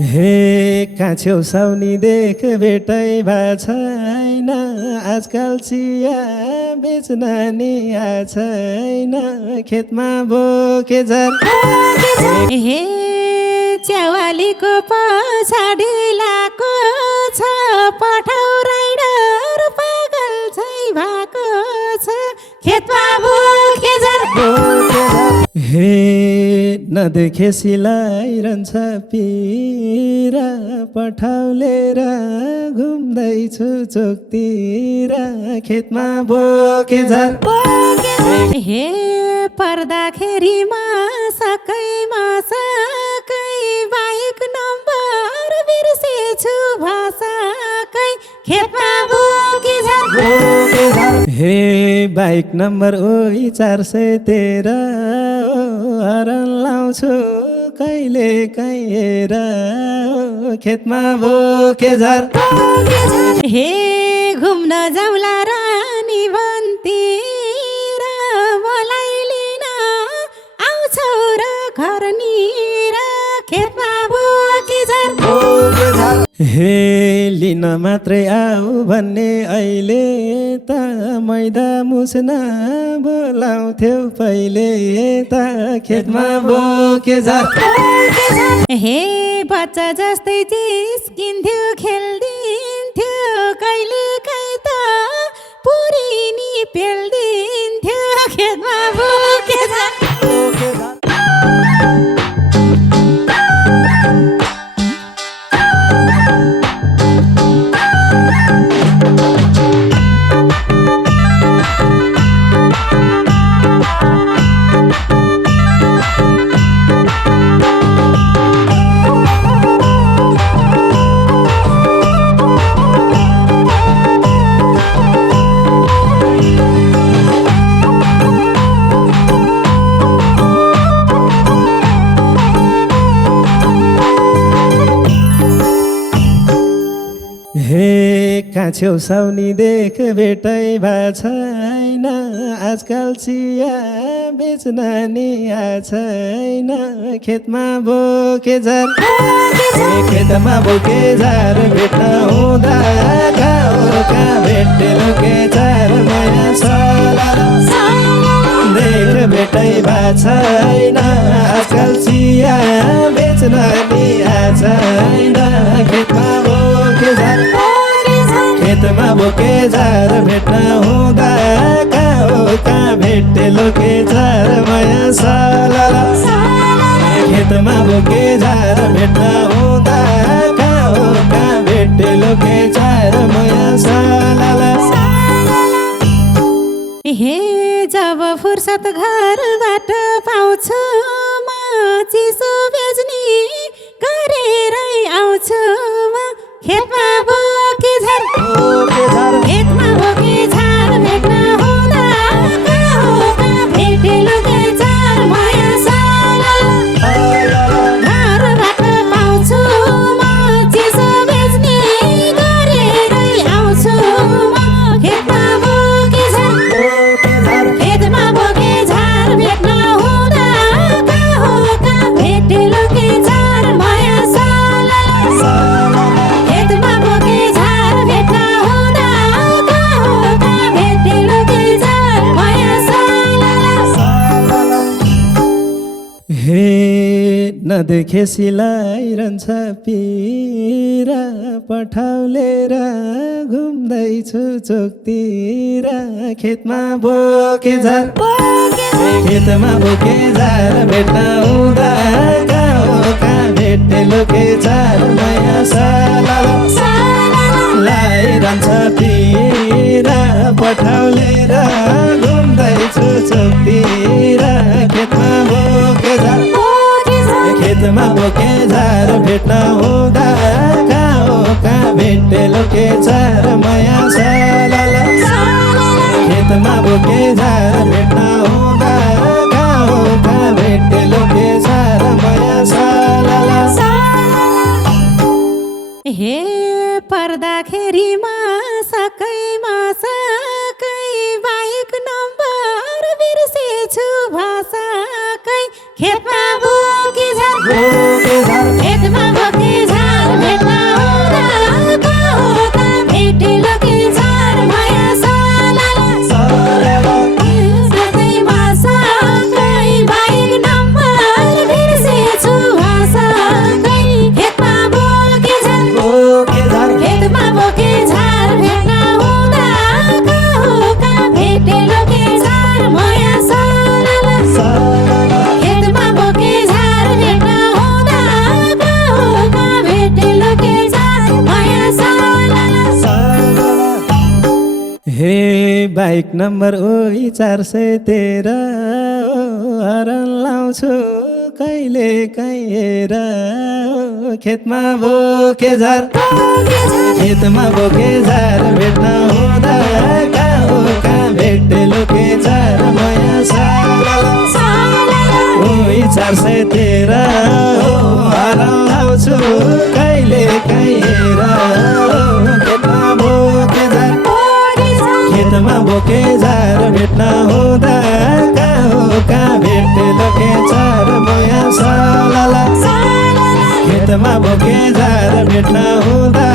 हे काछ्यौ साउनी देख भेटै भएको छैन आजकल चिया बेच्न नि छैन खेतमा बोके झर हे च्यावालीको पछाडि लाको छ पठाउ राइडर पागल चाहिँ भएको छ खेतमा बोके झर हे नदेखे सिलाइरहन्छ पिरा पठाउलेर घुम्दैछु चोकतिर खेतमा बोके झर हे पर्दाखेरिमा सकै बाइक नम्बर बिर्सेछु भाषाकै खेतमा बोके झर हे बाइक नम्बर ओइ 413 हरन लाउँछु कहिले हेर खेतमा बोके झर हे घुम्न जाउला रानी भन्तिर मलाई लिन आउँछौ र घरनिर खेतमा बोके झर हे लिन मात्रै आऊ भन्ने अहिले त मैदा मुस्न बोलाउँथ्यौ पहिले त खेतमा बोके झर हे बच्चा जस्तै जिस्किन्थ्यो खेल्दिन्थ्यो कहिले काहीँ त पुरी नि पेल्दिन्थ्यो खेतमा बोके झर हे काछ्यौ साउनी देख भेटै भएको छैन आजकल चिया बेच्न नि छैन खेतमा बोके झर खेतमा बोके झर भेट्न हुँदा गाउँका भेट्टे लोके झर माया देख भेटै भएको छैन आजकल चिया बेच्न नि छैन खेतमा बोके झर खेतमा बोके झर भेट्न हुँदा कहाँ भेट्टे लोके झर माया साला खेतमा बोके झर भेट्न हुँदा कहाँ भेट्टे लोके झर माया साला हे जब फुर्सद घरबाट पाउँछु म चिसो बेच्ने गरेरै आउँछु म खेतमा बोके झर खेतमा बोके झर भेट्न हुँदा कहाँ भेटे लोके झर माया साला घरबाट पाउँछु म चिसो बेच्ने गरेरै आउँछु म खेतमा बोके झर खेतमा बोके झर भेट्न हुँदा कहाँ भेटे लोके झर माया साला खेतमा बोके झर भेट्न हुँदा कहाँ भेटे लोके झर माया साला हे नदेखे सिलाइरहन्छ पिरा पठाउलेर घुम्दैछु चोकतिर खेतमा बोके झर खेतमा बोके झर भेट्न हुँदा कहाँ भेट्टे लोके झर माया साला लाइरहन्छ पिरा पठाउलेर घुम्दैछु चोकतिर खेतमा बोके झर खेतमा बोके झर भेट्न हुँदा कहाँ भेट्टे लोके झर माया साला खेतमा बोके झर भेट्न हुँदा कहाँ भेट्टे लोके झर माया साला हे पर्दाखेरिमा सकै बाइक नम्बर बिर्सेछु भाषाकै खेतमा बोके झर खेतमा बोके झर बाइक नम्बर ओइ 413 हरन लाउँछु कहिले काहीँ हेर खेतमा बोके झार खेतमा बोके झार भेट्न हुँदा कहाँ हो कहाँ भेटे लोके झार माया साला ओइ 413 हरन लाउँछु कहिले काहीँ हेर खेतमा बोके झार खेतमा बोके झार भेट्न हुँदा कहाँ हो कहाँ भेटे लोके झार माया साला खेतमा बोके झार भेट्न हुँदा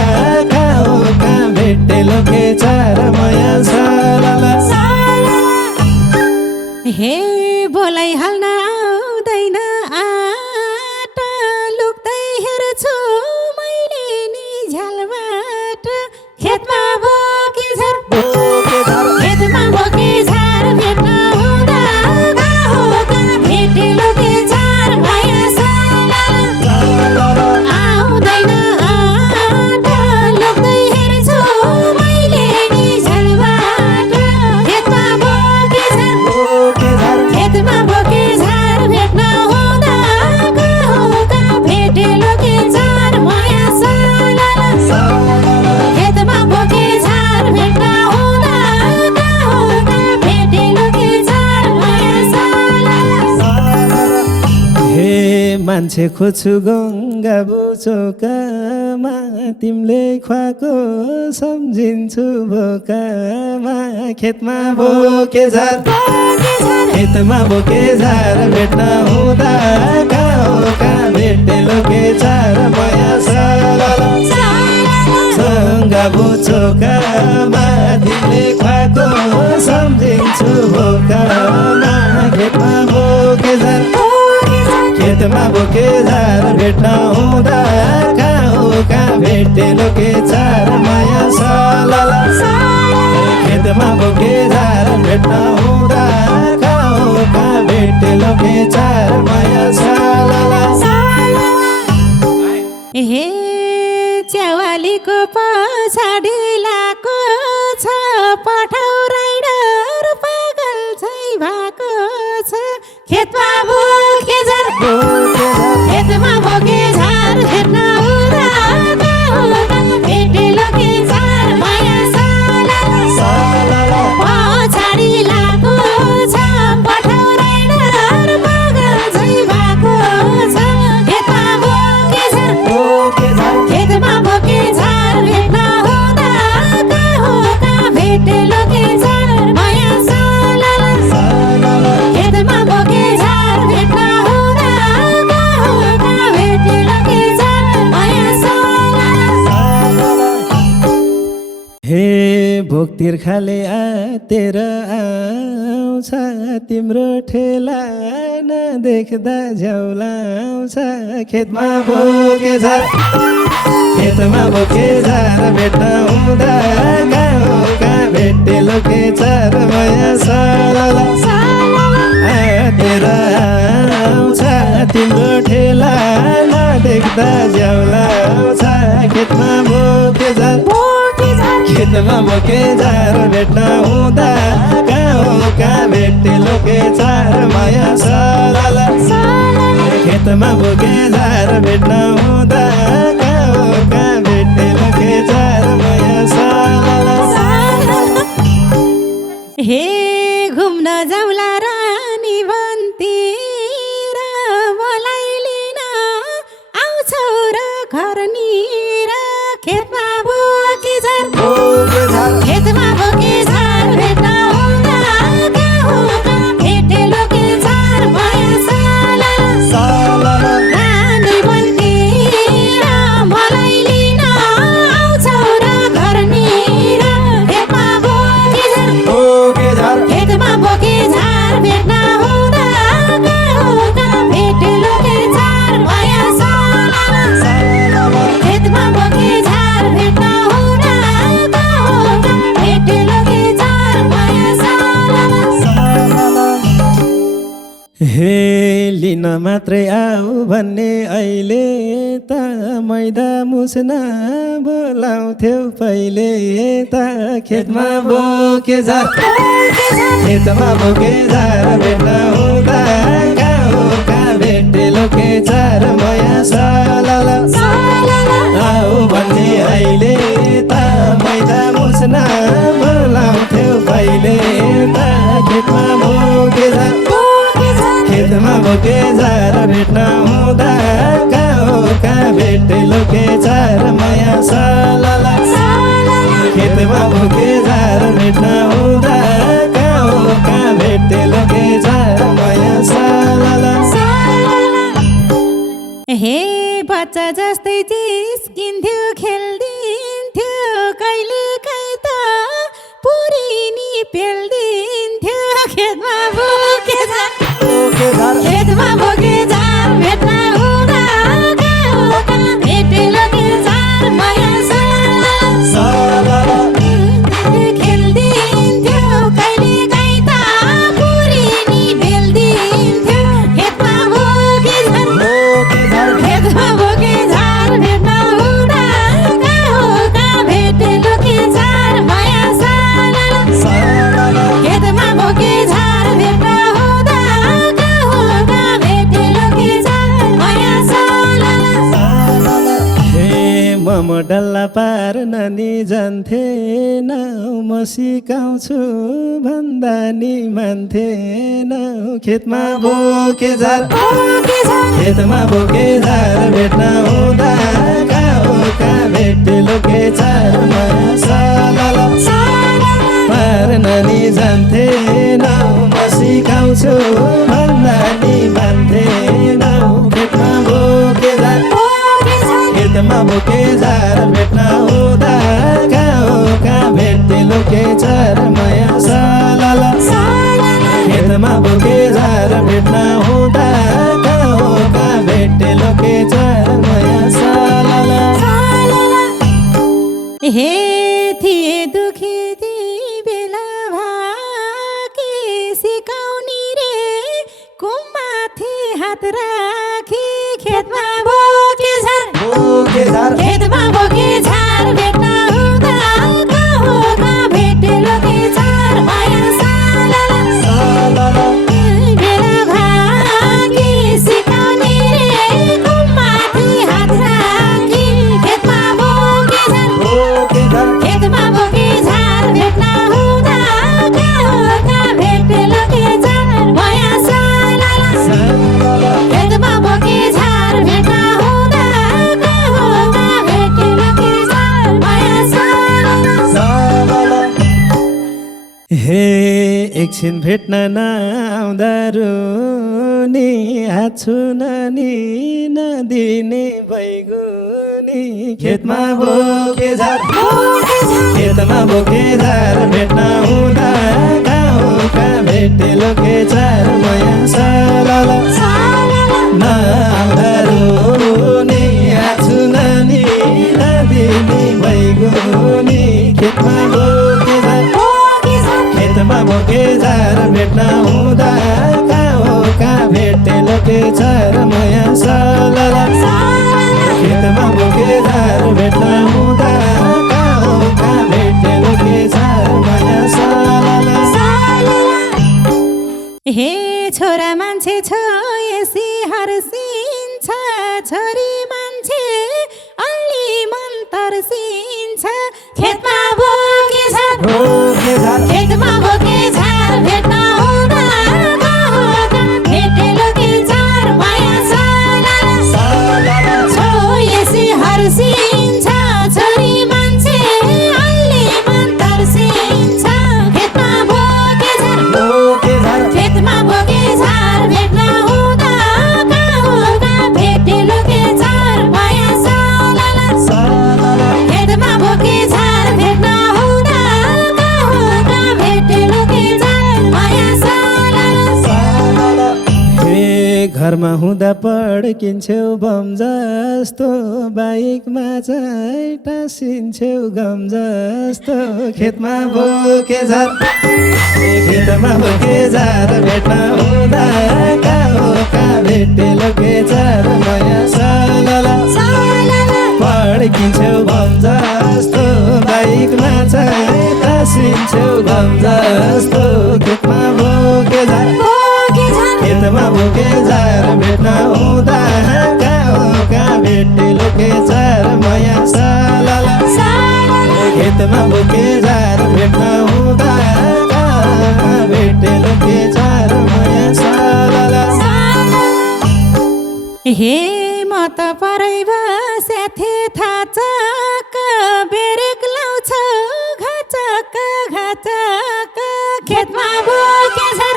कहाँ हो कहाँ भेटे लोके झार माया साला हे बोलाइ हाल्न आउँदैन आटा लुक्दै हेर्छु मैले नि झ्यालबाट खेतमा बोके झार खेतमा बोके झार भेट्न हुँदा कहाँ हो कहाँ भेटे लोके झार माया साला आउँदैन आटा लुक्दै हेर्छु मैले नि झ्यालबाट खेतमा बोके झार खेतमा बोके झार भेट्न हुँदा कहाँ हो कहाँ भेटे लोके झार माया साला खेतमा बोके झार भेट्न हुँदा कहाँ हो कहाँ भेटे लोके झार माया साला हे मान्छे खोज्छु गङ्गा बुचोकामा तिमीले खुवाको सम्झिन्छु भोकामा खेतमा बोके झार खेतमा बोके झार भेट्न हुँदा कहाँ हो कहाँ भेटे लोके झार माया साला गङ्गा बुचोकामा तिमीले खुवाको सम्झिन्छु भोकामा खेतमा बोके झार खेतमा बोके झार भेट्न हुँदा कहाँ हो कहाँ भेटे लोके झार माया साला खेतमा बोके झार भेट्न हुँदा कहाँ हो कहाँ भेटे लोके झार माया साला हे च्यावालीको पछाडि लाको छ पठाउ राइडर पागल चाहिँ भएको छ खेतमा बोके झार खेतमा बोके झार भेट्न हुँदा कहाँ हो कहाँ भेटे लोके झार माया साला पछाडि लाको छ पठाउ राइडर पागल चाहिँ भएको छ खेतमा बोके झार खेतमा बोके झार भेट्न हुँदा कहाँ हो कहाँ भेटे लोके झार माया साला खेतमा बोके झार भेट्न हुँदा कहाँ हो कहाँ भेटे लोके झार माया साला हे भोक तिर्खाले आतेर आउँछ तिम्रो ठेला नदेख्दा झ्याउलाउँछ खेतमा बोके झार खेतमा बोके झार भेट्न हुँदा कहाँ हो कहाँ भेटे लोके झार माया साला आतेर आउँछ तिम्रो ठेला नदेख्दा झ्याउलाउँछ खेतमा बोके झार खेतमा बोके झार भेट्न हुँदा कहाँ हो कहाँ भेटे लोके झार माया साला खेतमा बोके झार भेट्न हुँदा कहाँ हो कहाँ भेटे लोके झार माया साला हे घुम्न जाउँला रानी भन्तिर मलाई लिन आउँछौ र घरनिर खेतमा बोके झार खेतमा बोके झार भेट्न हुँदा कहाँ हो कहाँ भेटे लोके झार माया साला रानी भन्तिर मलाई लिन आउँछौ र घरनिर खेतमा बोके झार खेतमा बोके झार भेट्न हुँदा कहाँ हो कहाँ भेटे लोके झार माया साला खेतमा बोके झार भेट्न हुँदा कहाँ हो कहाँ भेटे लोके झार माया साला हे लिन मात्रै आऊ भन्ने अहिले त मैदा मुस्न बोलाउँथ्यौ पहिले त खेतमा बोके झार खेतमा बोके झार भेट्न हुँदा गाउँका भेटे लोके झार मया सलल आऊ भन्ने अहिले त मैदा मुस्न बोलाउँथ्यौ पहिले त खेतमा बोके झार खेतमा बोके झार भेट्न हुँदा गाउँका भेटे लोके झार मया सलल खेतमा बोके झार भेट्न हुँदा गाउँका भेटे लोके झार मया सलल हे बच्चा जस्तै जिस्किन्थ्यो खेल्दिन्थ्यो कहिले काहीँ त पुरी नि पेल्दिन्थ्यो खेतमा बोके झार खेतमा बोके झार भेट्न हुँदा गाउँका भेटे लोके झार मया सलल खेल्दिन्थ्यो कहिले काहीँ त पुरी नि पेल्दिन्थ्यो खेतमा बोके झार खेतमा बोके झार भेट्न हुँदा गाउँका भेटे लोके झार मया सलल खेतमा बोके झार भेट्न हुँदा गाउँका भेटे लोके झार मया सलल हे मम डल्ला पार नानी जान्थेन म सिकाउँछु भन्दा नि मान्थेन खेतमा बोके झार खेतमा बोके झार भेट्न हुँदा गाउँका भेटे लोके झार मया सलल पार नानी जान्थेन म सिकाउँछु भन्दा नि मान्थेन खेतमा बोके झार खेतमा बोके झार भेट्न हुँदा गाउँका भेटे लोके झार मया सलल खेतमा बोके झार भेट्न हुँदा गाउँका भेटे लोके झार मया सलल हे थिए दुखी ती बेला भाके सिकाउने रे कुमाथि हात राखी खेतमा बोके झार खेतमा बोके झार भेट्न हुँदा गाउँका भेटे लोके झार मया सलल बेला भाके सिकाउने रे कुमाथि हात राखी खेतमा बोके झार खेतमा बोके झार भेट्न हुँदा गाउँका भेटे लोके झार मया सलल खेतमा बोके झार भेट्न हुँदा गाउँका भेटे लोके झार मया सलल हे एकछिन भेट्न नआउँदा रुनी हात छुन नि नदिने बैगुनी खेतमा बोके झार खेतमा बोके झार भेट्न हुँदा गाउँका भेटे लोके झार मया सलल नआउँदा रुनी हात छुन नि नदिने बैगुनी खेतमा बोके झार खेतमा बोके झार भेट्न हुँदा गाउँका भेटे लोके झार मया सलल खेतमा बोके झार भेट्न हुँदा गाउँका भेटे लोके झार मया सलल हे छोरा मान्छे छोएसी हर्सिन्छ छोरी मान्छे अलि मन तर्सिन्छ खेतमा बोके झार खेतमा बोके झार भेट्न हुँदा गाउँका भेटे लोके झार मया सलल छोएसी हर्सिन्छ छोरी मान्छे अलि मन तर्सिन्छ खेतमा बोके झार खेतमा बोके झार भेट्न हुँदा गाउँका भेटे लोके झार मया सलल खेतमा बोके झार भेट्न हुँदा गाउँका भेटे लोके झार मया सलल हे घरमा हुँदा पड्किन्छौ बम जस्तो बाइकमा चाहिँ टाँसिन्छौ गम जस्तो खेतमा बोके झार खेतमा बोके झार भेट्न हुँदा गाउँका भेटे लोके झार मया सलल पड्किन्छौ भम जस्तो बाइकमा चाहिँ टाँसिन्छौ घम जस्तो खेतमा बोके झार खेतमा बोके झार भेट्न हुँदा कहाँ भेटे लोके झार माया सालाला खेतमा बोके झार भेट्न हुँदा कहाँ भेटे लोके झार माया सालाला हे म त परै बस्याथे थाचक बेरेक लाउँछ घाचक घाचक खेतमा बोके झार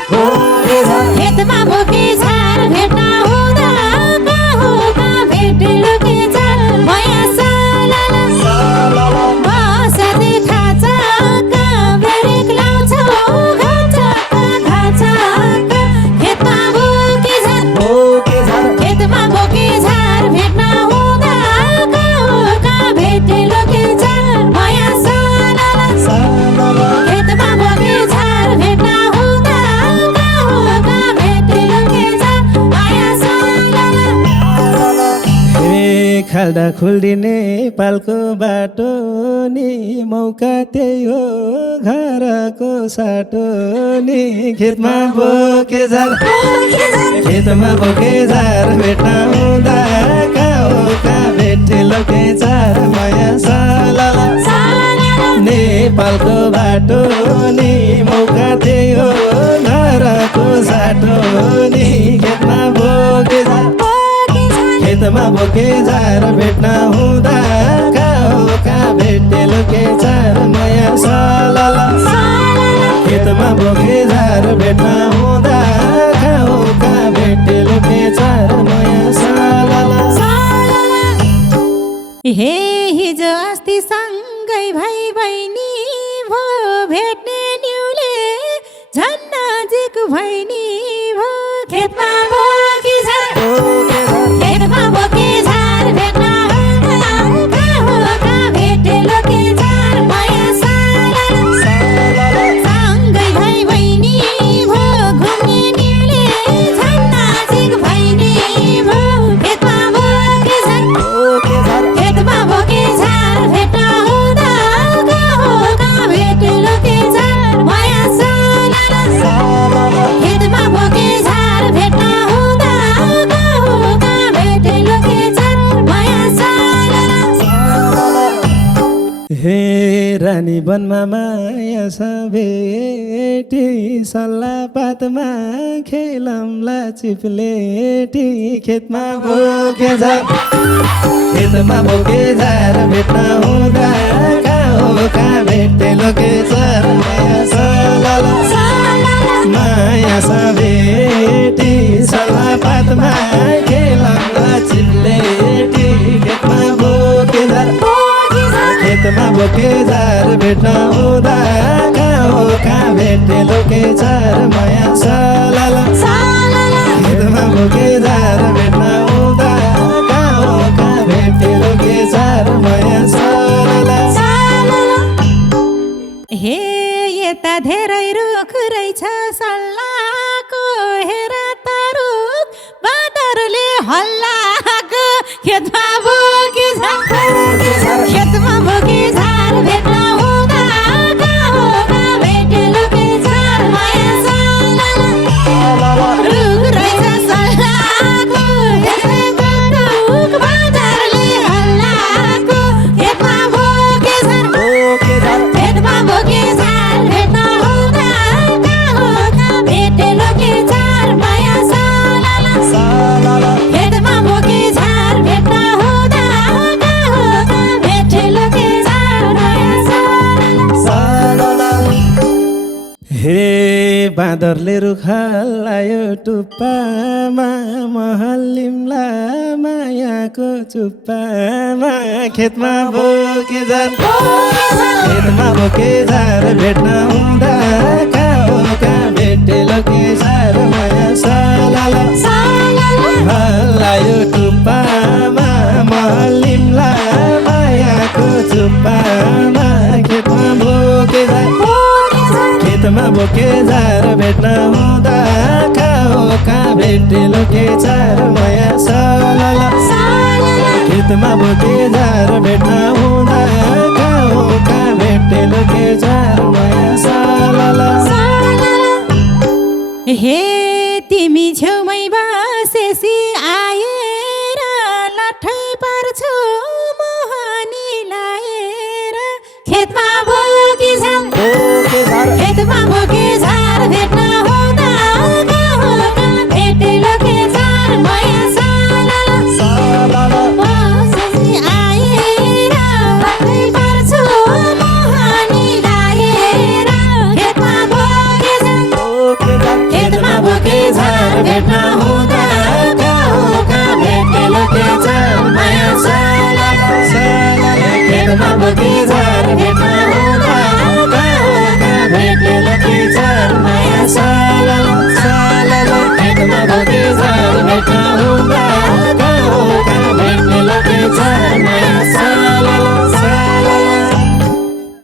खेतमा बोके झार भेट्न हुँदा कहाँ भेटे लोके झार माया सालाला बस्याथे थाचक बेरेक लाउँछ घाचक घाचक खेतमा बोके झार खेतमा बोके झार भेट्न हुँदा कहाँ भेटे लोके झार माया सालाला खेतमा बोके झार भेट्न हुँदा कहाँ भेटे लोके झार माया सालाला हे खाल्डा खुल्दिने पालको बाटो नि मौका त्यही हो घरको साटो नि खेतमा बोके झार खेतमा बोके झार भेट्न हुँदा कहाँ भेटे लोके झार माया सालाला नेपालको बाटो नि मौका त्यही हो घरको साटो नि खेतमा बोके झार खेतमा बोके झार भेट्न हुँदा कहाँ भेटे लोके झार माया सालाला खेतमा बोके झार भेट्न हुँदा कहाँ भेटे लोके झार माया सालाला हे हिजो अस्ति सँगै भाइ बहिनी भो भेट्ने न्युले झन् नजिक भैनी भो खेतमा बोके झार खेतमा बोके झार भेट्न हुँदा कहाँ भेटे लोके झार माया सालाला सँगै भाइ बहिनी भो घुम्ने न्युले झन् नजिक भैनी भो खेतमा बोके झार खेतमा बोके झार भेट्न हुँदा कहाँ भेटे लोके झार माया सालाला खेतमा बोके झार भेट्न हुँदा कहाँ भेटे लोके झार माया सालाला हे रानी वनमा माया भेटी सल्लाह पातमा खेलम्ला चिप्लेटी खेतमा बोके झार खेतमा बोके झार भेट्न हुँदा कहाँ भेटे लोके झार माया सालाला माया भेटी सल्लाह पातमा खेलम्ला चिप्लेटी खेतमा बोके झार खेतमा बोके झार भेट्न हुँदा कहाँ भेटे लोके झार माया सालाला खेतमा बोके झार भेट्न हुँदा कहाँ भेटे लोके झार माया सालाला हे यता धेरै रुख रहेछ सल्लाहको हेर त रुख बाँदरले हल्लाको खेतमा बोके झार खेतमा बोके झार भेट्न हुँदा कहाँ भेटे लोके झार माया सालाला रुख रहेछ सल्लाहको हेर त रुख बाँदरले हल्लाको खेतमा बोके झार खेतमा बोके झार भेट्न हुँदा कहाँ भेटे लोके झार माया सालाला खेतमा बोके झार भेट्न हुँदा कहाँ भेटे लोके झार माया सालाला हे बाँदरले रुख हल्लायो टुप्पामा महल्लिमला मायाको चुप्पामा खेतमा बोके झार खेतमा बोके झार भेट्न हुँदा कहाँ भेटे लोके झार माया सालाला हल्लायो टुप्पामा महल्लिमला मायाको चुप्पामा खेतमा बोके झार खेतमा बोके झार भेट्न हुँदा कहाँ भेटे लोके झार माया सालाला खेतमा बोके झार भेट्न झार भेट्न हुँदा गाउँका भेटेल के छ माया साला खेतमा बोके झार भेट्न